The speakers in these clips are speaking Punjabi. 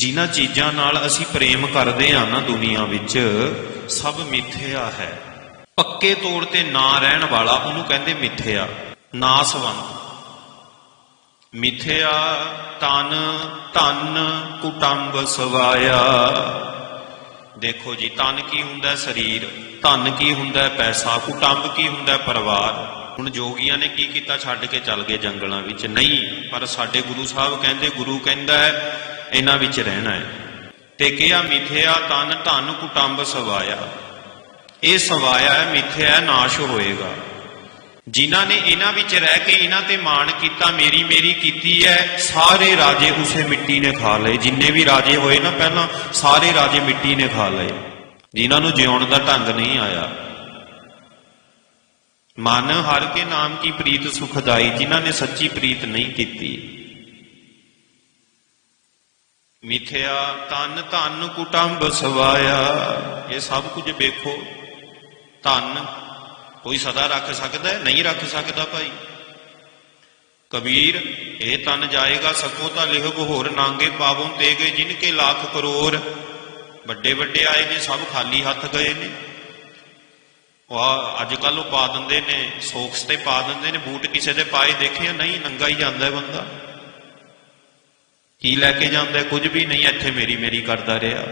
ਜਿਨ੍ਹਾਂ ਚੀਜ਼ਾਂ ਨਾਲ ਅਸੀਂ ਪ੍ਰੇਮ ਕਰਦੇ ਹਾਂ ਨਾ ਦੁਨੀਆ ਵਿੱਚ, ਸਭ ਮਿੱਥਿਆ ਹੈ। ਪੱਕੇ ਤੌਰ ਤੇ ਨਾ ਰਹਿਣ ਵਾਲਾ ਉਹਨੂੰ ਕਹਿੰਦੇ ਮਿੱਥਿਆ, ਨਾਸਵੰਤ। ਮਿੱਥਿਆ ਤਨ, ਧਨ ਕੁਟੰਬ ਸਵਾਇਆ। ਦੇਖੋ ਜੀ, ਤਨ ਕੀ ਹੁੰਦਾ ਸਰੀਰ, ਧਨ ਕੀ ਹੁੰਦਾ ਪੈਸਾ, ਕੁਟੰਬ ਕੀ ਹੁੰਦਾ ਪਰਿਵਾਰ। ਹੁਣ ਜੋਗੀਆਂ ਨੇ ਕੀ ਕੀਤਾ? ਛੱਡ ਕੇ ਚੱਲ ਗਏ ਜੰਗਲਾਂ ਵਿੱਚ। ਨਹੀਂ, ਪਰ ਸਾਡੇ ਗੁਰੂ ਸਾਹਿਬ ਕਹਿੰਦੇ, ਗੁਰੂ ਕਹਿੰਦਾ ਹੈ ਇਹਨਾਂ ਵਿੱਚ ਰਹਿਣਾ ਹੈ। ਤੇ ਕਿਹਾ, ਮਿਥਿਆ ਤਨ ਧਨ ਕੁਟੰਬ ਸਵਾਇਆ। ਇਹ ਸਵਾਇਆ ਹੈ, ਮਿਥਿਆ ਨਾਸ਼ ਹੋਏਗਾ। ਜਿਨ੍ਹਾਂ ਨੇ ਇਹਨਾਂ ਵਿੱਚ ਰਹਿ ਕੇ ਇਹਨਾਂ ਤੇ ਮਾਣ ਕੀਤਾ, ਮੇਰੀ ਮੇਰੀ ਕੀਤੀ ਹੈ, ਸਾਰੇ ਰਾਜੇ ਉਸੇ ਮਿੱਟੀ ਨੇ ਖਾ ਲਏ। ਜਿੰਨੇ ਵੀ ਰਾਜੇ ਹੋਏ ਨਾ ਪਹਿਲਾਂ, ਸਾਰੇ ਰਾਜੇ ਮਿੱਟੀ ਨੇ ਖਾ ਲਏ। ਜਿਨ੍ਹਾਂ ਨੂੰ ਜਿਉਣ ਦਾ ਢੰਗ ਨਹੀਂ ਆਇਆ। ਮਨ ਹਰ ਕੇ ਨਾਮ ਕੀ ਪ੍ਰੀਤ ਸੁਖਦਾਈ ਜਿਨ੍ਹਾਂ ਨੇ ਸੱਚੀ ਪ੍ਰੀਤ ਨਹੀਂ ਕੀਤੀ। ਮਿਥਿਆ ਤਨ ਧਨ ਕੁਟੰਬ ਸਵਾਇਆ। ਇਹ ਸਭ ਕੁਝ ਵੇਖੋ। ਧਨ ਕੋਈ ਸਦਾ ਰੱਖ ਸਕਦਾ ਨਹੀਂ ਰੱਖ ਸਕਦਾ ਭਾਈ। ਕਬੀਰ, ਇਹ ਤਨ ਜਾਏਗਾ, ਸਕੋ ਤਾਂ ਲਿਹਬ ਹੋਰ ਨਾਂਗੇ ਪਾਵੋਂ ਤੇ ਗਏ ਜਿਨ ਕੇ ਲੱਖ ਕਰੋੜ ਵੱਡੇ ਵੱਡੇ ਆਏ ਨੇ, ਸਭ ਖਾਲੀ ਹੱਥ ਗਏ ਨੇ। ਉਹ ਅੱਜ ਕੱਲ ਉਹ ਪਾ ਦਿੰਦੇ ਨੇ, ਸੋਕਸ ਤੇ ਪਾ ਦਿੰਦੇ ਨੇ, ਬੂਟ ਕਿਸੇ ਦੇ ਪਾਏ ਦੇਖਿਆ ਨਹੀਂ, ਨੰਗਾ ਹੀ ਜਾਂਦਾ ਬੰਦਾ। ਕੀ ਲੈ ਕੇ ਜਾਂਦਾ? ਕੁਝ ਵੀ ਨਹੀਂ, ਇੱਥੇ ਮੇਰੀ ਮੇਰੀ ਕਰਦਾ ਰਿਹਾ।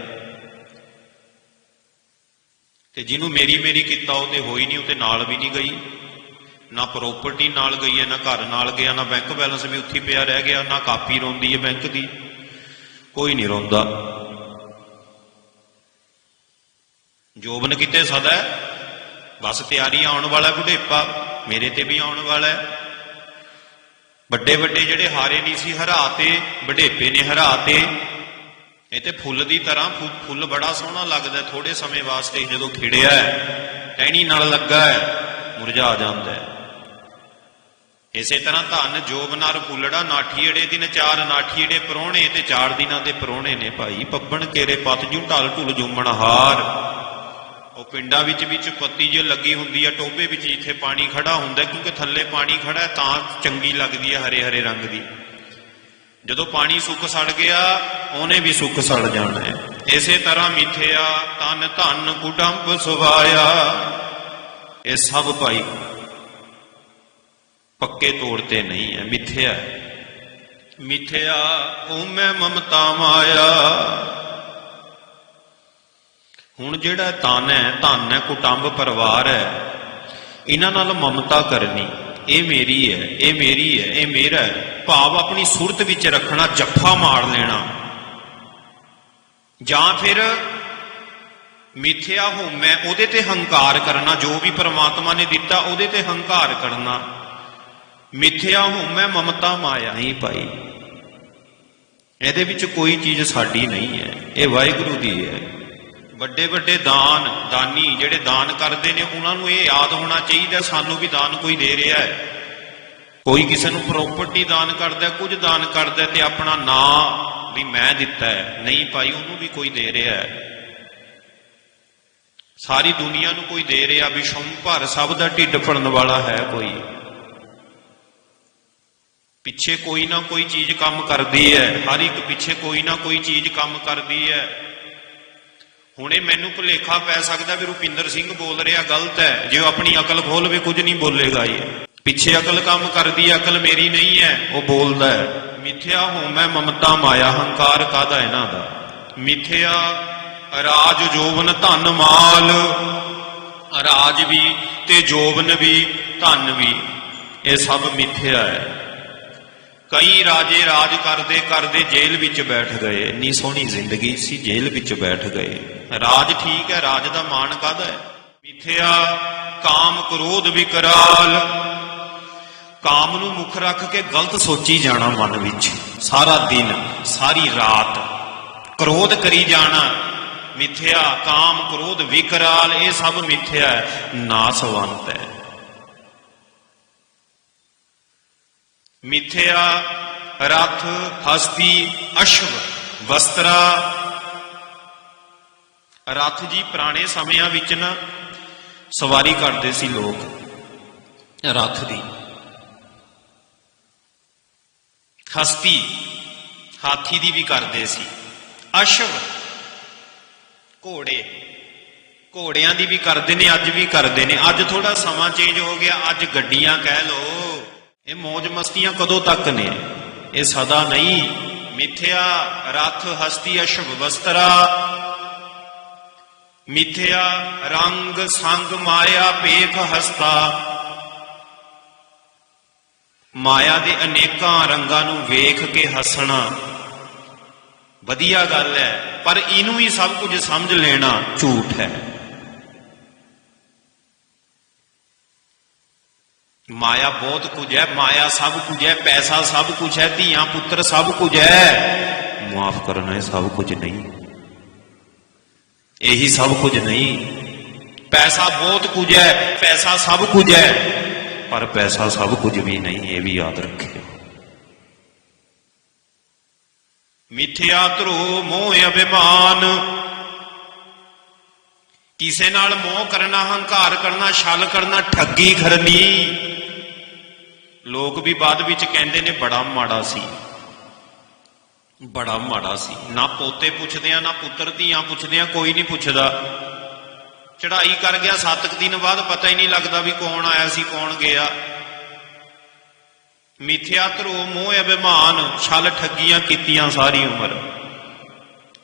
ਤੇ ਜਿਹਨੂੰ ਮੇਰੀ ਮੇਰੀ ਕੀਤਾ, ਉਹ ਤੇ ਹੋਈ ਨਹੀਂ, ਉਹ ਤੇ ਨਾਲ ਵੀ ਨਹੀਂ ਗਈ। ਨਾ ਪ੍ਰਾਪਰਟੀ ਨਾਲ ਗਈ ਹੈ, ਨਾ ਘਰ ਨਾਲ ਗਿਆ, ਨਾ ਬੈਂਕ ਬੈਲੈਂਸ ਵੀ ਉੱਥੇ ਪਿਆ ਰਹਿ ਗਿਆ, ਨਾ ਕਾਪੀ ਰੋਂਦੀ ਹੈ ਬੈਂਕ ਦੀ। ਕੋਈ ਨਹੀਂ ਰੋਂਦਾ। ਜੋਬਨ ਕਿਤੇ ਸਦਾ ਬਸ ਤਿਆਰੀ ਆਉਣ ਵਾਲਾ ਬੁਢੇਪਾ, ਮੇਰੇ ਤੇ ਵੀ ਆਉਣ ਵਾਲਾ ਹੈ। ਵੱਡੇ ਵੱਡੇ ਜਿਹੜੇ ਹਾਰੇ ਨਹੀਂ ਸੀ ਹਰਾਤੇ ਬੁਢੇਪੇ ਨੇ ਹਰਾਤੇ ਇਹ ਤੇ ਫੁੱਲ ਦੀ ਤਰ੍ਹਾਂ ਫੁੱਲ ਬੜਾ ਸੋਹਣਾ ਲੱਗਦਾ ਥੋੜੇ ਸਮੇਂ ਵਾਸਤੇ ਜਦੋਂ ਖਿੜਿਆ ਹੈ, ਟਹਿਣੀ ਨਾਲ ਲੱਗਾ ਹੈ, ਮੁਰਝਾ ਜਾਂਦਾ ਹੈ। ਇਸੇ ਤਰ੍ਹਾਂ ਧਨ, ਜੋਬ, ਨਰ, ਫੁੱਲੜਾ ਨਾਠੀੜੇ ਦਿਨ ਚਾਰ ਨਾਠੀੜੇ ਪਰੋਣੇ ਤੇ ਚਾਰ ਦਿਨਾਂ ਦੇ ਪਰੋਣੇ ਨੇ ਭਾਈ। ਪੱਬਣ ਕੇਰੇ ਪਤ ਜੂ, ਢਲ ਢੁਲ ਜੁਮਣ ਹਾਰ ਉਹ ਪਿੰਡਾਂ ਵਿੱਚ ਵਿੱਚ ਪੱਤੀ ਜੇ ਲੱਗੀ ਹੁੰਦੀ ਹੈ ਟੋਬੇ ਵਿੱਚ ਜਿੱਥੇ ਪਾਣੀ ਖੜਾ ਹੁੰਦਾ, ਕਿਉਂਕਿ ਥੱਲੇ ਪਾਣੀ ਖੜਾ ਤਾਂ ਚੰਗੀ ਲੱਗਦੀ ਹੈ ਹਰੇ ਹਰੇ ਰੰਗ ਦੀ। ਜਦੋਂ ਪਾਣੀ ਸੁੱਕ ਸੜ ਗਿਆ, ਉਹਨੇ ਵੀ ਸੁੱਕ ਸੜ ਜਾਣਾ ਹੈ। ਇਸੇ ਤਰ੍ਹਾਂ ਮਿਥਿਆ ਤਨ ਧਨ ਕੁਟੰਬ ਸੁਵਾਇਆ। ਇਹ ਸਭ ਭਾਈ ਪੱਕੇ ਤੌਰ ਤੇ ਨਹੀਂ ਹੈ, ਮਿਥਿਆ। ਹੈ। ਮਿਥਿਆ, ਉਹ ਮੈਂ ਮਮਤਾ ਮਾਇਆ। ਹੁਣ ਜਿਹੜਾ ਤਨ ਹੈ, ਧਨ ਹੈ, ਕੁਟੰਬ ਪਰਿਵਾਰ ਹੈ। ਇਹਨਾਂ ਨਾਲ ਮਮਤਾ ਕਰਨੀ, ਇਹ ਮੇਰੀ ਹੈ, ਇਹ ਮੇਰੀ ਹੈ, ਇਹ ਮੇਰਾ ਹੈ। ਭਾਵ ਆਪਣੀ ਸੁਰਤ ਵਿੱਚ ਰੱਖਣਾ, ਜੱਫਾ ਮਾਰ ਲੈਣਾ। ਜਾਂ ਫਿਰ ਮਿਥਿਆ ਹੋ, ਮੈਂ ਉਹਦੇ ਤੇ ਹੰਕਾਰ ਕਰਨਾ, ਜੋ ਵੀ ਪ੍ਰਮਾਤਮਾ ਨੇ ਦਿੱਤਾ, ਉਹਦੇ ਤੇ ਹੰਕਾਰ ਕਰਨਾ। ਮਿਥਿਆ ਹੋਮੈ ਮਮਤਾ ਮਾਇਆ ਹੀ ਪਾਈ। ਇਹਦੇ ਵਿੱਚ ਕੋਈ ਚੀਜ਼ ਸਾਡੀ ਨਹੀਂ ਹੈ। ਇਹ ਵਾਹਿਗੁਰੂ ਦੀ ਹੈ। ਵੱਡੇ ਵੱਡੇ ਦਾਨ ਦਾਨੀ ਜਿਹੜੇ ਦਾਨ ਕਰਦੇ ਨੇ ਉਹਨਾਂ ਨੂੰ ਇਹ ਯਾਦ ਹੋਣਾ ਚਾਹੀਦਾ ਸਾਨੂੰ ਵੀ ਦਾਨ ਕੋਈ ਦੇ ਰਿਹਾ ਹੈ। ਕੋਈ ਕਿਸੇ ਨੂੰ ਪ੍ਰਾਪਰਟੀ ਦਾਨ ਕਰਦਾ ਹੈ, ਕੁਝ ਦਾਨ ਕਰਦਾ ਤੇ ਆਪਣਾ ਨਾਂ ਵੀ ਮੈਂ ਦਿੱਤਾ ਹੈ। ਨਹੀਂ ਭਾਈ ਉਹਨੂੰ ਵੀ ਕੋਈ ਦੇ ਰਿਹਾ ਹੈ। ਸਾਰੀ ਦੁਨੀਆ ਨੂੰ ਕੋਈ ਦੇ ਰਿਹਾ ਵਿਸ਼ਵ ਭਰ ਸਭ ਦਾ ਢਿੱਡ ਫੜਨ ਵਾਲਾ ਹੈ ਕੋਈ। ਪਿੱਛੇ ਕੋਈ ਨਾ ਕੋਈ ਚੀਜ਼ ਕੰਮ ਕਰਦੀ ਹੈ। ਹਰ ਇੱਕ ਪਿੱਛੇ ਕੋਈ ਨਾ ਕੋਈ ਚੀਜ਼ ਕੰਮ ਕਰਦੀ ਹੈ। ਹੁਣੇ ਮੈਨੂੰ ਭੁਲੇਖਾ ਪੈ ਸਕਦਾ ਵੀ ਰੁਪਿੰਦਰ ਸਿੰਘ ਬੋਲ ਰਿਹਾ ਗਲਤ ਹੈ। ਜੇ ਉਹ ਆਪਣੀ ਅਕਲ ਖੋਲਵੇ ਕੁਝ ਨਹੀਂ ਬੋਲੇਗਾ ਇਹ। ਪਿੱਛੇ ਅਕਲ ਕੰਮ ਕਰਦੀ ਅਕਲ ਮੇਰੀ ਨਹੀਂ ਹੈ, ਉਹ ਬੋਲਦਾ ਹੈ। ਮਿਥਿਆ ਹੋ ਮੈਂ ਮਮਤਾ ਮਾਇਆ, ਹੰਕਾਰ ਕਾਦਾ ਇਹਨਾਂ ਦਾ? ਮਿਥਿਆ ਰਾਜ ਜੋਵਨ ਧਨ ਮਾਲ। ਰਾਜ ਵੀ ਤੇ ਜੋਵਨ ਵੀ, ਧਨ ਵੀ, ਇਹ ਸਭ ਮਿਥਿਆ ਹੈ। ਕਈ ਰਾਜੇ ਰਾਜ ਕਰਦੇ ਕਰਦੇ ਜੇਲ੍ਹ ਵਿੱਚ ਬੈਠ ਗਏ। ਇੰਨੀ ਸੋਹਣੀ ਜ਼ਿੰਦਗੀ ਸੀ, ਜੇਲ੍ਹ ਵਿੱਚ ਬੈਠ ਗਏ। ਰਾਜ ਠੀਕ ਹੈ, ਰਾਜ ਦਾ ਮਾਣ ਕਾਹਦਾ ਹੈ? ਮਿਥਿਆ ਕਾਮ ਕ੍ਰੋਧ ਵਿਕਰਾਲ। ਕਾਮ ਨੂੰ ਮੁੱਖ ਰੱਖ ਕੇ ਗਲਤ ਸੋਚੀ ਜਾਣਾ ਮਨ ਵਿੱਚ। ਸਾਰਾ ਦਿਨ, ਸਾਰੀ ਰਾਤ ਕ੍ਰੋਧ ਕਰੀ ਜਾਣਾ। ਮਿਥਿਆ ਕਾਮ ਕ੍ਰੋਧ ਵਿਕਰਾਲ, ਇਹ ਸਭ ਮਿਥਿਆ ਹੈ, ਨਾਸਵੰਤ ਹੈ। ਮਿਥਿਆ, ਰਥ, ਹਸਤੀ, ਅਸ਼ਵ, ਵਸਤਰਾ ਰਥ ਜੀ ਪੁਰਾਣੇ ਸਮਿਆਂ ਵਿੱਚ ਨਾ ਸਵਾਰੀ ਕਰਦੇ ਸੀ ਲੋਕ ਰੱਥ ਦੀ। ਹਸਤੀ ਹਾਥੀ ਦੀ ਵੀ ਕਰਦੇ ਸੀ। ਅਸ਼ਵ ਘੋੜੇ, ਘੋੜਿਆਂ ਦੀ ਵੀ ਕਰਦੇ ਨੇ, ਅੱਜ ਵੀ ਕਰਦੇ ਨੇ। ਅੱਜ ਥੋੜਾ ਸਮਾਂ ਚੇਂਜ ਹੋ ਗਿਆ, ਅੱਜ ਗੱਡੀਆਂ ਕਹਿ ਲੋ ਇਹ ਮौज ਮਸਤੀਆਂ ਕਦੋਂ ਤੱਕ ਨੇ? ਇਹ ਸਦਾ ਨਹੀਂ। ਮਿਥਿਆ, ਰੱਥ, ਹਸਤੀ, ਅਸ਼ਵ, ਵਸਤਰਾ। ਮਿਥਿਆ ਰੰਗ ਸੰਗ ਮਾਇਆ ਪੇਖ ਹਸਤਾ। ਮਾਇਆ ਦੇ ਅਨੇਕਾਂ ਰੰਗਾਂ ਨੂੰ ਵੇਖ ਕੇ ਹੱਸਣਾ। ਵਧੀਆ ਗੱਲ ਹੈ, ਪਰ ਇਹਨੂੰ ਹੀ ਸਭ ਕੁਝ ਸਮਝ ਲੈਣਾ ਝੂਠ ਹੈ। ਮਾਇਆ ਬਹੁਤ ਕੁਝ ਹੈ, ਮਾਇਆ ਸਭ ਕੁਝ ਹੈ, ਪੈਸਾ ਸਭ ਕੁਝ ਹੈ, ਧੀਆਂ ਪੁੱਤਰ ਸਭ ਕੁਝ ਹੈ। ਮਾਫ ਕਰਨਾ, ਇਹ ਸਭ ਕੁਝ ਨਹੀਂ ਇਹੀ ਸਭ ਕੁਝ ਨਹੀਂ। ਪੈਸਾ ਬਹੁਤ ਕੁਝ ਹੈ, ਪੈਸਾ ਸਭ ਕੁਝ ਹੈ, ਪਰ ਪੈਸਾ ਸਭ ਕੁਝ ਵੀ ਨਹੀਂ, ਇਹ ਵੀ ਯਾਦ ਰੱਖਿਓ। ਮਿਥਿਆ ਧਰੋ ਮੋਹ ਅਭਿਮਾਨ। ਕਿਸੇ ਨਾਲ ਮੋਹ ਕਰਨਾ, ਹੰਕਾਰ ਕਰਨਾ, ਛਲ ਕਰਨਾ, ਠੱਗੀ ਕਰਨੀ ਲੋਕ ਵੀ ਬਾਅਦ ਵਿੱਚ ਕਹਿੰਦੇ ਨੇ, ਬੜਾ ਮਾੜਾ ਸੀ। ਬੜਾ ਮਾੜਾ ਸੀ। ਨਾ ਪੋਤੇ ਪੁੱਛਦੇ ਆ, ਨਾ ਪੁੱਤਰ ਧੀਆਂ ਪੁੱਛਦੇ ਆ, ਕੋਈ ਨਹੀਂ ਪੁੱਛਦਾ। ਚੜਾਈ ਕਰ ਗਿਆ 7 ਦਿਨ ਬਾਅਦ, ਪਤਾ ਹੀ ਨਹੀਂ ਲੱਗਦਾ ਵੀ ਕੌਣ ਆਇਆ ਸੀ, ਕੌਣ ਗਿਆ। ਮਿਥਿਆ ਧਰੋ ਮੋਹ ਅਭਿਮਾਨ ਛਲ ਠੱਗੀਆਂ ਕੀਤੀਆਂ ਸਾਰੀ ਉਮਰ।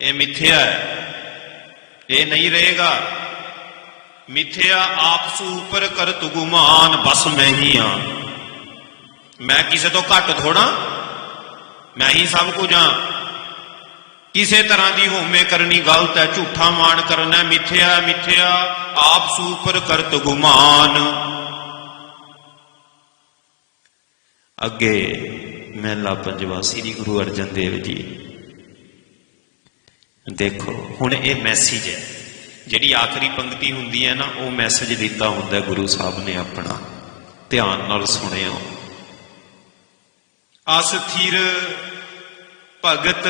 ਇਹ ਮਿਥਿਆ ਹੈ। ਇਹ ਨਹੀਂ ਰਹੇਗਾ। ਮਿਥਿਆ ਆਪਸੂ ਉਪਰ ਕਰਤ ਗੁਮਾਨ, ਬਸ ਮੈਂ ਹੀ ਆ। ਮੈਂ ਕਿਸੇ ਤੋਂ ਘੱਟ ਥੋੜਾ ਮੈਂ ਹੀ ਸਭ ਕੁਝ ਹਾਂ। ਕਿਸੇ ਤਰ੍ਹਾਂ ਦੀ ਹੋਮੇ ਕਰਨੀ ਗਲਤ ਹੈ ਝੂਠਾ ਮਾਣ ਕਰਨਾ ਮਿਥਿਆ ਹੈ, ਮਿਥਿਆ ਆਪਸੂ ਉਪਰ ਕਰਤ ਗੁਮਾਨ। ਅੱਗੇ ਮਹਿਲਾ ਪੰਜਵਾ ਸ੍ਰੀ ਗੁਰੂ ਅਰਜਨ ਦੇਵ ਜੀ। ਦੇਖੋ ਹੁਣ ਇਹ ਮੈਸੇਜ ਹੈ। ਜਿਹੜੀ ਆਖਰੀ ਪੰਕਤੀ ਹੁੰਦੀ ਹੈ ਨਾ ਉਹ ਮੈਸੇਜ ਦਿੱਤਾ ਹੁੰਦਾ ਗੁਰੂ ਸਾਹਿਬ ਨੇ ਆਪਣਾ। ਧਿਆਨ ਨਾਲ ਸੁਣਿਓ। ਅਸਥਿਰ ਭਗਤ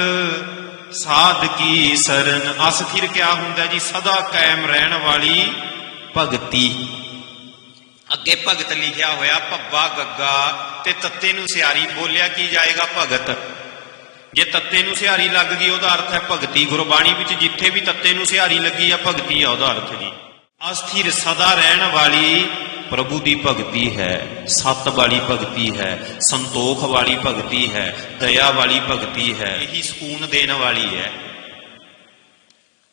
ਸਾਧ ਕੀ ਸਰਨ। ਅਸਥਿਰ ਕਿਆ ਹੁੰਦਾ ਜੀ? ਸਦਾ ਕਾਇਮ ਰਹਿਣ ਵਾਲੀ ਭਗਤੀ। ਅੱਗੇ ਭਗਤ ਲਿਖਿਆ ਹੋਇਆ, ਭੱਬਾ ਗੱਗਾ, ਤੇ ਤੱਤੇ ਨੂੰ ਸਿਆਰੀ ਬੋਲਿਆ ਕੀ ਜਾਏਗਾ? ਭਗਤ। ਜੇ ਤੱਤੇ ਨੂੰ ਸਿਆਰੀ ਲੱਗ ਗਈ, ਉਹਦਾ ਅਰਥ ਹੈ ਭਗਤੀ। ਗੁਰਬਾਣੀ ਵਿੱਚ ਜਿੱਥੇ ਵੀ ਤੱਤੇ ਨੂੰ ਸਿਆਰੀ ਲੱਗੀ ਆ, ਭਗਤੀ ਆ ਉਹਦਾ ਅਰਥ ਜੀ। ਅਸਥਿਰ ਸਦਾ ਰਹਿਣ ਵਾਲੀ ਪ੍ਰਭੂ ਦੀ ਭਗਤੀ ਹੈ, ਸਤ ਵਾਲੀ ਭਗਤੀ ਹੈ, ਸੰਤੋਖ ਵਾਲੀ ਭਗਤੀ ਹੈ, ਦਇਆ ਵਾਲੀ ਭਗਤੀ ਹੈ, ਇਹੀ ਸਕੂਨ ਦੇਣ ਵਾਲੀ ਹੈ।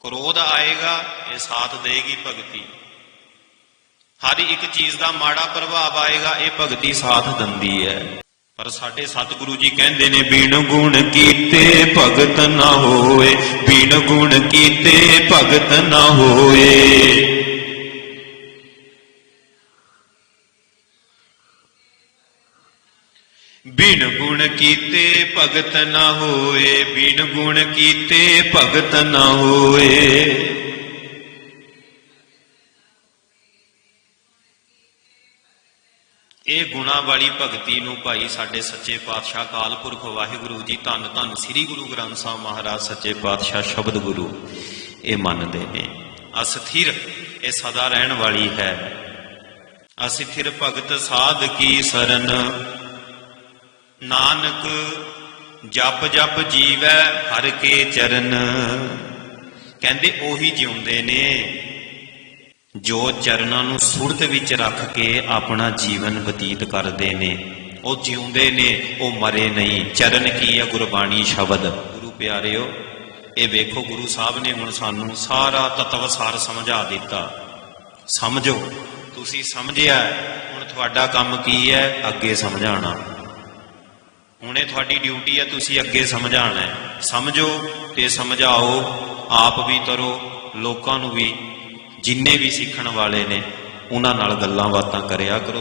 ਕ੍ਰੋਧ ਆਏਗਾ, ਇਹ ਸਾਥ ਦੇਗੀ ਭਗਤੀ। ਹਰ ਇੱਕ ਚੀਜ਼ ਦਾ ਮਾੜਾ ਪ੍ਰਭਾਵ ਆਏਗਾ, ਇਹ ਭਗਤੀ ਸਾਥ ਦਿੰਦੀ ਹੈ। ਪਰ ਸਾਡੇ ਸਤਿਗੁਰੂ ਜੀ ਕਹਿੰਦੇ ਨੇ, ਬਿਨ ਗੁਣ ਕੀਤੇ ਭਗਤ ਨਾ ਹੋਏ, ਬਿਨ ਗੁਣ ਕੀਤੇ ਭਗਤ ਨਾ ਹੋਏ। ਬਿਨ ਗੁਣ ਕੀਤੇ ਭਗਤ ਨਾ ਹੋਏ, ਬਿਨ ਗੁਣ ਕੀਤੇ ਭਗਤ ਨਾ ਹੋਏ। ਇਹ ਗੁਣਾ ਵਾਲੀ ਭਗਤੀ ਨੂੰ ਭਾਈ ਸਾਡੇ ਸੱਚੇ ਪਾਤਸ਼ਾਹ ਕਾਲ ਪੁਰਖ ਵਾਹਿਗੁਰੂ ਜੀ ਧੰਨ ਧੰਨ ਸ੍ਰੀ ਗੁਰੂ ਗ੍ਰੰਥ ਸਾਹਿਬ ਮਹਾਰਾਜ ਸੱਚੇ ਪਾਤਸ਼ਾਹ ਸ਼ਬਦ ਗੁਰੂ ਇਹ ਮੰਨਦੇ ਨੇ। ਅਸਥਿਰ ਇਹ ਸਦਾ ਰਹਿਣ ਵਾਲੀ ਹੈ। ਅਸਥਿਰ ਭਗਤ ਸਾਧ ਕੀ ਸਰਨ। ਨਾਨਕ, ਜਪ ਜਪ ਜੀਵੈ ਹਰ ਕੇ ਚਰਨ। ਕਹਿੰਦੇ ਉਹੀ ਜਿਉਂਦੇ ਨੇ, ਜੋ ਚਰਨਾਂ ਨੂੰ ਸੁਰਤ ਵਿੱਚ ਰੱਖ ਕੇ ਆਪਣਾ ਜੀਵਨ ਬਤੀਤ ਕਰਦੇ ਨੇ। ਉਹ ਜਿਉਂਦੇ ਨੇ, ਉਹ ਮਰੇ ਨਹੀਂ। ਚਰਨ ਕੀ ਹੈ ਗੁਰਬਾਣੀ ਸ਼ਬਦ? ਗੁਰੂ ਪਿਆਰਿਓ, ਇਹ ਵੇਖੋ ਗੁਰੂ ਸਾਹਿਬ ਨੇ ਹੁਣ ਸਾਨੂੰ ਸਾਰਾ ਤਤਵਸਾਰ ਸਮਝਾ ਦਿੱਤਾ। ਸਮਝੋ, ਤੁਸੀਂ ਸਮਝਿਆ, ਹੁਣ ਤੁਹਾਡਾ ਕੰਮ ਕੀ ਹੈ? ਅੱਗੇ ਸਮਝਾਉਣਾ। ਹੁਣੇ ਤੁਹਾਡੀ ਡਿਊਟੀ ਹੈ, ਤੁਸੀਂ ਅੱਗੇ ਸਮਝਾਉਣਾ ਹੈ। ਸਮਝੋ ਤੇ ਸਮਝਾਓ, ਆਪ ਵੀ ਤਰੋ, ਲੋਕਾਂ ਨੂੰ ਵੀ, ਜਿੰਨੇ ਵੀ ਸਿੱਖਣ ਵਾਲੇ ਨੇ, ਉਹਨਾਂ ਨਾਲ ਗੱਲਾਂ ਬਾਤਾਂ ਕਰਿਆ ਕਰੋ।